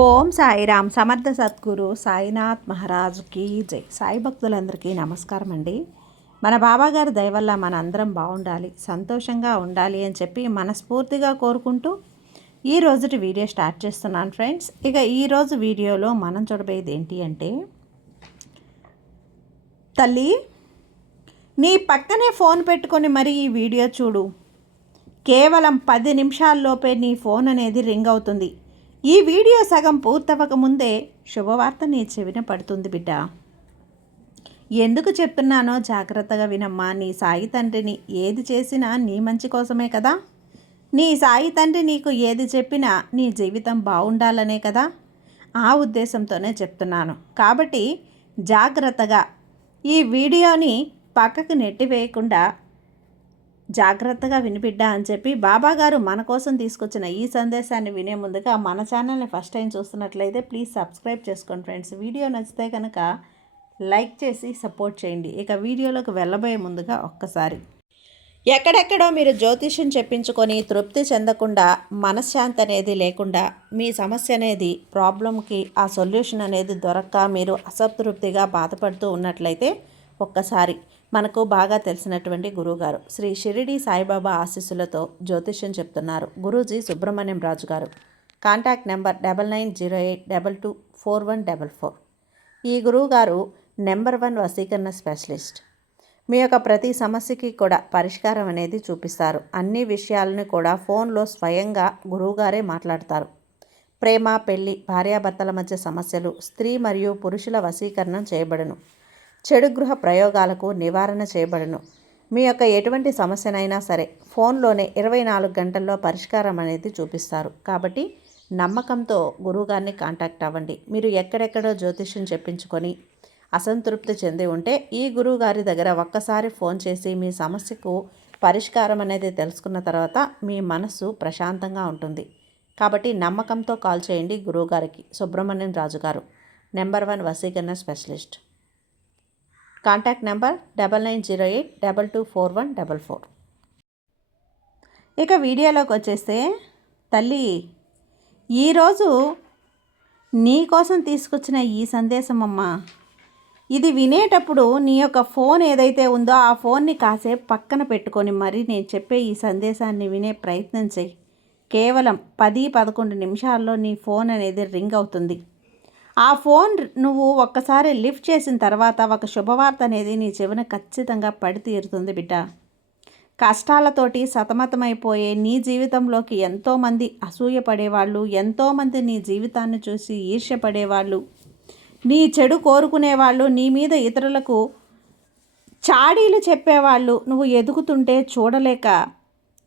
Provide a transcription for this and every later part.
ఓం సాయిరామ్ సమర్థ సద్గురు సాయినాథ్ మహారాజుకి జై. సాయి భక్తులందరికీ నమస్కారం అండి. మన బాబాగారి దయ వల్ల మన అందరం బాగుండాలి, సంతోషంగా ఉండాలి అని చెప్పి మనస్ఫూర్తిగా కోరుకుంటూ ఈ రోజుటి వీడియో స్టార్ట్ చేస్తున్నాను ఫ్రెండ్స్. ఇక ఈరోజు వీడియోలో మనం చూడబోయేది ఏంటి అంటే, తల్లి నీ పక్కనే ఫోన్ పెట్టుకొని మరి ఈ వీడియో చూడు. కేవలం 10 నిమిషాల్లోపే నీ ఫోన్ అనేది రింగ్ అవుతుంది. ఈ వీడియో సగం పూర్తవక ముందే శుభవార్త నీ చెవిన పడుతుంది బిడ్డ. ఎందుకు చెప్తున్నానో జాగ్రత్తగా వినమ్మా. నీ సాయి తండ్రిని ఏది చేసినా నీ మంచి కోసమే కదా. నీ సాయి తండ్రి నీకు ఏది చెప్పినా నీ జీవితం బాగుండాలనే కదా. ఆ ఉద్దేశంతోనే చెప్తున్నాను. కాబట్టి జాగ్రత్తగా ఈ వీడియోని పక్కకు నెట్టివేయకుండా జాగ్రత్తగా వినిపిడ్డా అని చెప్పి బాబాగారు మన కోసం తీసుకొచ్చిన ఈ సందేశాన్ని వినే ముందుగా మన ఛానల్ని ఫస్ట్ టైం చూస్తున్నట్లయితే ప్లీజ్ సబ్స్క్రైబ్ చేసుకోండి ఫ్రెండ్స్. వీడియో నచ్చితే కనుక లైక్ చేసి సపోర్ట్ చేయండి. ఇక వీడియోలోకి వెళ్ళబోయే ముందుగా ఒక్కసారి, ఎక్కడెక్కడో మీరు జ్యోతిష్యం చెప్పించుకొని తృప్తి చెందకుండా మనశ్శాంతి అనేది లేకుండా మీ సమస్య అనేది ప్రాబ్లంకి ఆ సొల్యూషన్ అనేది దొరక్క మీరు అసంతృప్తిగా బాధపడుతూ ఉన్నట్లయితే ఒక్కసారి మనకు బాగా తెలిసినటువంటి గురువుగారు శ్రీ షిరిడి సాయిబాబా ఆశీస్సులతో జ్యోతిష్యం చెప్తున్నారు గురూజీ సుబ్రహ్మణ్యం రాజు గారు. Contact number 9908224144. ఈ గురువుగారు నెంబర్ 1 వశీకరణ స్పెషలిస్ట్. మీ యొక్క ప్రతి సమస్యకి కూడా పరిష్కారం అనేది చూపిస్తారు. అన్ని విషయాలను కూడా ఫోన్లో స్వయంగా గురువుగారే మాట్లాడతారు. ప్రేమ, పెళ్లి, భార్యాభర్తల మధ్య సమస్యలు, స్త్రీ మరియు పురుషుల వశీకరణం చేయబడును. చెడు గృహ ప్రయోగాలకు నివారణ చేయబడును. మీ యొక్క ఎటువంటి సమస్యనైనా సరే ఫోన్లోనే 24 గంటల్లో పరిష్కారం అనేది చూపిస్తారు. కాబట్టి నమ్మకంతో గురువుగారిని కాంటాక్ట్ అవ్వండి. మీరు ఎక్కడెక్కడో జ్యోతిష్యం చెప్పించుకొని అసంతృప్తి చెంది ఉంటే ఈ గురువుగారి దగ్గర ఒక్కసారి ఫోన్ చేసి మీ సమస్యకు పరిష్కారం అనేది తెలుసుకున్న తర్వాత మీ మనసు ప్రశాంతంగా ఉంటుంది. కాబట్టి నమ్మకంతో కాల్ చేయండి గురువుగారికి. సుబ్రహ్మణ్యం రాజు గారు, నెంబర్ 1 వశీకరణ స్పెషలిస్ట్. Contact number 9908224144. ఇక వీడియోలోకి వచ్చేస్తే, తల్లి ఈరోజు నీ కోసం తీసుకొచ్చిన ఈ సందేశం అమ్మా, ఇది వినేటప్పుడు నీ యొక్క ఫోన్ ఏదైతే ఉందో ఆ ఫోన్ని కాసేపు పక్కన పెట్టుకొని మరి నేను చెప్పే ఈ సందేశాన్ని వినే ప్రయత్నం చేయి. కేవలం 10-11 నిమిషాల్లో నీ ఫోన్ అనేది రింగ్ అవుతుంది. ఆ ఫోన్ నువ్వు ఒక్కసారి లిఫ్ట్ చేసిన తర్వాత ఒక శుభవార్త అనేది నీ చెవిన ఖచ్చితంగా పడి తీరుతుంది బిడ్డ. కష్టాలతోటి సతమతమైపోయే నీ జీవితంలోకి ఎంతోమంది అసూయపడేవాళ్ళు, ఎంతోమంది నీ జీవితాన్ని చూసి ఈర్ష్యపడేవాళ్ళు, నీ చెడు కోరుకునేవాళ్ళు, నీ మీద ఇతరులకు చాడీలు చెప్పేవాళ్ళు, నువ్వు ఎదుగుతుంటే చూడలేక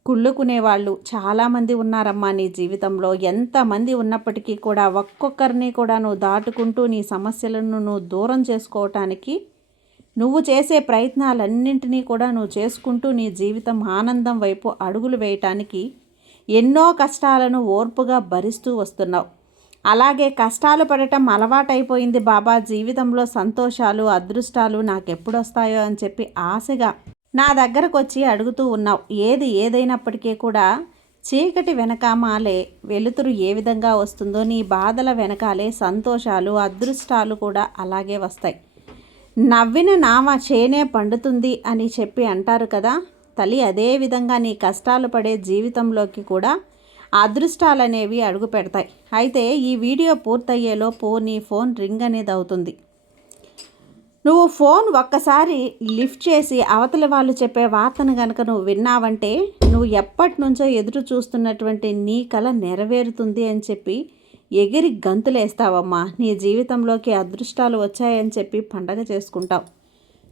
కుళ్ళుకునేవాళ్ళు చాలామంది ఉన్నారమ్మా నీ జీవితంలో. ఎంతమంది ఉన్నప్పటికీ కూడా ఒక్కొక్కరిని కూడా నువ్వు దాటుకుంటూ నీ సమస్యలను నువ్వు దూరం చేసుకోవటానికి నువ్వు చేసే ప్రయత్నాలన్నింటినీ కూడా నువ్వు చేసుకుంటూ నీ జీవితం ఆనందం వైపు అడుగులు వేయటానికి ఎన్నో కష్టాలను ఓర్పుగా భరిస్తూ వస్తున్నావు. అలాగే కష్టాలు పడటం అలవాటైపోయింది బాబా. జీవితంలో సంతోషాలు, అదృష్టాలు నాకెప్పుడు వస్తాయో అని చెప్పి ఆశగా నా దగ్గరకు వచ్చి అడుగుతూ ఉన్నావు. ఏది ఏదైనప్పటికీ కూడా చీకటి వెనకామాలే వెలుతురు ఏ విధంగా వస్తుందో నీ బాధల వెనకాలే సంతోషాలు, అదృష్టాలు కూడా అలాగే వస్తాయి. నవ్విన నామ చేనే పండుతుంది అని చెప్పి అంటారు కదా తల్లి. అదేవిధంగా నీ కష్టాలు పడే జీవితంలోకి కూడా అదృష్టాలనేవి అడుగు పెడతాయి. అయితే ఈ వీడియో పూర్తయ్యేలోపు నీ ఫోన్ రింగ్ అనేది అవుతుంది. నువ్వు ఫోన్ ఒక్కసారి లిఫ్ట్ చేసి అవతలి వాళ్ళు చెప్పే వార్తను కనుక నువ్వు విన్నావంటే నువ్వు ఎప్పటి నుంచో ఎదురు చూస్తున్నటువంటి నీ కల నెరవేరుతుంది అని చెప్పి ఎగిరి గంతులేస్తావమ్మా. నీ జీవితంలోకి అదృష్టాలు వచ్చాయని చెప్పి పండగ చేసుకుంటావు.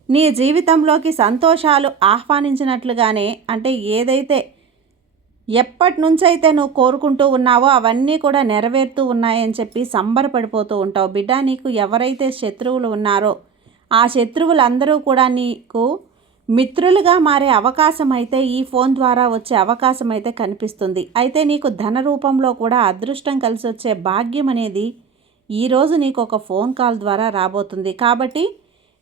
నీ జీవితంలోకి సంతోషాలు ఆహ్వానించినట్లుగానే, అంటే ఏదైతే ఎప్పటి నుంచైతే నువ్వు కోరుకుంటూ ఉన్నావో అవన్నీ కూడా నెరవేరుతూ ఉన్నాయని చెప్పి సంబరపడిపోతూ ఉంటావు బిడ్డ. నీకు ఎవరైతే శత్రువులు ఉన్నారో ఆ శత్రువులందరూ కూడా నీకు మిత్రులుగా మారే అవకాశం అయితే ఈ ఫోన్ ద్వారా వచ్చే అవకాశం అయితే కనిపిస్తుంది. అయితే నీకు ధన రూపంలో కూడా అదృష్టం కలిసి వచ్చే భాగ్యం అనేది ఈరోజు నీకు ఒక ఫోన్ కాల్ ద్వారా రాబోతుంది. కాబట్టి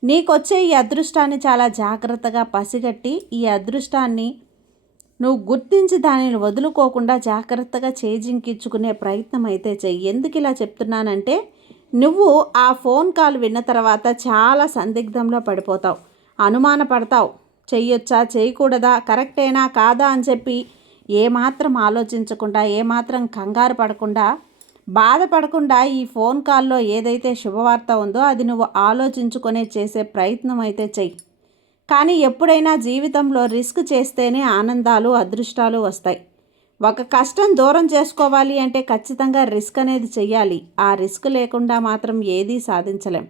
నీకు వచ్చే ఈ అదృష్టాన్ని చాలా జాగ్రత్తగా పసిగట్టి ఈ అదృష్టాన్ని నువ్వు గుర్తించి దానిని వదులుకోకుండా జాగ్రత్తగా చేజింకించుకునే ప్రయత్నం అయితే చెయ్యి. ఎందుకు ఇలా చెప్తున్నానంటే, నువ్వు ఆ ఫోన్ కాల్ విన్న తర్వాత చాలా సందిగ్ధంలో పడిపోతావు, అనుమాన పడతావు. చెయ్యొచ్చా చేయకూడదా, కరెక్టేనా కాదా అని చెప్పి ఏమాత్రం ఆలోచించకుండా, ఏమాత్రం కంగారు పడకుండా, బాధపడకుండా ఈ ఫోన్ కాల్లో ఏదైతే శుభవార్త ఉందో అది నువ్వు ఆలోచించుకునే చేసే ప్రయత్నం అయితే చెయ్యి. కానీ ఎప్పుడైనా జీవితంలో రిస్క్ చేస్తేనే ఆనందాలు, అదృష్టాలు వస్తాయి. ఒక కష్టం దూరం చేసుకోవాలి అంటే ఖచ్చితంగా రిస్క్ అనేది చెయ్యాలి. ఆ రిస్క్ లేకుండా మాత్రం ఏదీ సాధించలేం.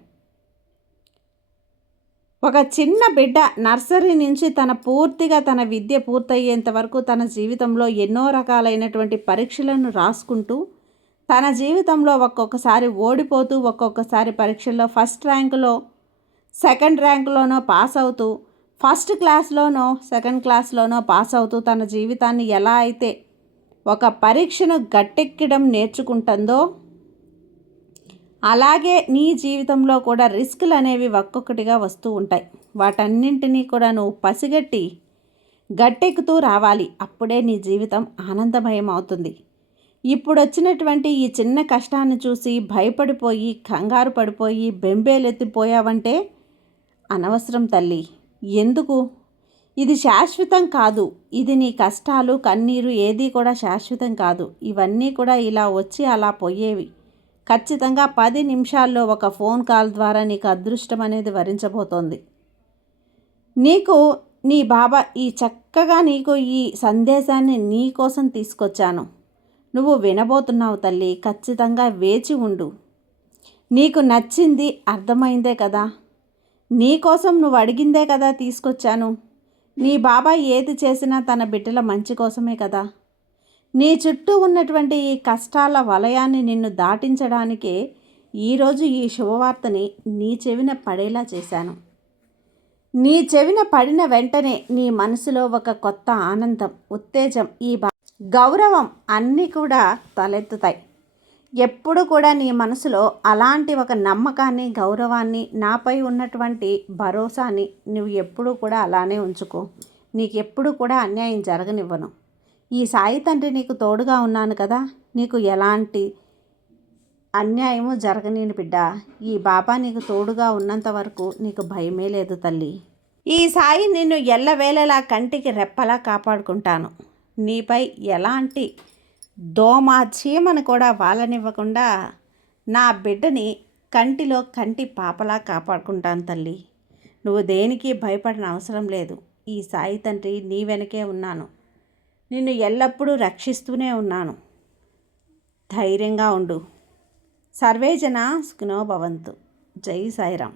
ఒక చిన్న బిడ్డ నర్సరీ నుంచి పూర్తిగా తన విద్య పూర్తయ్యేంత వరకు తన జీవితంలో ఎన్నో రకాలైనటువంటి పరీక్షలను రాసుకుంటూ, తన జీవితంలో ఒక్కొక్కసారి ఓడిపోతూ, ఒక్కొక్కసారి పరీక్షల్లో ఫస్ట్ ర్యాంకులో, సెకండ్ ర్యాంకులోనో పాస్ అవుతూ, ఫస్ట్ క్లాస్లోనో సెకండ్ క్లాస్లోనో పాస్ అవుతూ తన జీవితాన్ని ఎలా అయితే ఒక పరీక్షను గట్టెక్కడం నేర్చుకుంటుందో, అలాగే నీ జీవితంలో కూడా రిస్కులు అనేవి ఒక్కొక్కటిగా వస్తూ ఉంటాయి. వాటన్నింటినీ కూడా నువ్వు పసిగట్టి గట్టెక్కుతూ రావాలి. అప్పుడే నీ జీవితం ఆనందమయం అవుతుంది. ఇప్పుడు వచ్చినటువంటి ఈ చిన్న కష్టాన్ని చూసి భయపడిపోయి, కంగారు పడిపోయి, బెంబేలెత్తిపోయావంటే అనవసరం తల్లి. ఎందుకు? ఇది శాశ్వతం కాదు. ఇది నీ కష్టాలు, కన్నీరు ఏది కూడా శాశ్వతం కాదు. ఇవన్నీ కూడా ఇలా వచ్చి అలా పోయేవి. ఖచ్చితంగా 10 నిమిషాల్లో ఒక ఫోన్ కాల్ ద్వారా నీకు అదృష్టం అనేది వరించబోతోంది. నీకు నీ బాబా చక్కగా నీకు ఈ సందేశాన్ని నీ కోసం తీసుకొచ్చాను. నువ్వు వినబోతున్నావు తల్లి. ఖచ్చితంగా వేచి ఉండు. నీకు నచ్చింది అర్థమైందే కదా. నీ కోసం నువ్వు అడిగిందే కదా తీసుకొచ్చాను. నీ బాబా ఏది చేసినా తన బిడ్డల మంచి కోసమే కదా. నీ చుట్టూ ఉన్నటువంటి ఈ కష్టాల వలయాన్ని నిన్ను దాటించడానికే ఈరోజు ఈ శుభవార్తని నీ చెవిన పడేలా చేశాను. నీ చెవిన పడిన వెంటనే నీ మనసులో ఒక కొత్త ఆనందం, ఉత్తేజం, గౌరవం అన్నీ కూడా తలెత్తుతాయి. ఎప్పుడు కూడా నీ మనసులో అలాంటి ఒక నమ్మకాన్ని, గౌరవాన్ని, నాపై ఉన్నటువంటి భరోసాని నువ్వు ఎప్పుడూ కూడా అలానే ఉంచుకో. నీకు ఎప్పుడు కూడా అన్యాయం జరగనివ్వను. ఈ సాయి తండ్రి నీకు తోడుగా ఉన్నాను కదా. నీకు ఎలాంటి అన్యాయము జరగనీని బిడ్డ. ఈ బాబా నీకు తోడుగా ఉన్నంత వరకు నీకు భయమే లేదు తల్లి. ఈ సాయి నిన్ను ఎల్లవేళలా కంటికి రెప్పలా కాపాడుకుంటాను. నీపై ఎలాంటి దోమ, చీమను కూడా వాలనివ్వకుండా నా బిడ్డని కంటిలో కంటి పాపలా కాపాడుకుంటాను తల్లి. నువ్వు దేనికి భయపడిన అవసరం లేదు. ఈ సాయి తండ్రి నీ వెనకే ఉన్నాను. నిన్ను ఎల్లప్పుడూ రక్షిస్తూనే ఉన్నాను. ధైర్యంగా ఉండు. సర్వేజన సుఖినో భవంతు. జై సాయిరామ్.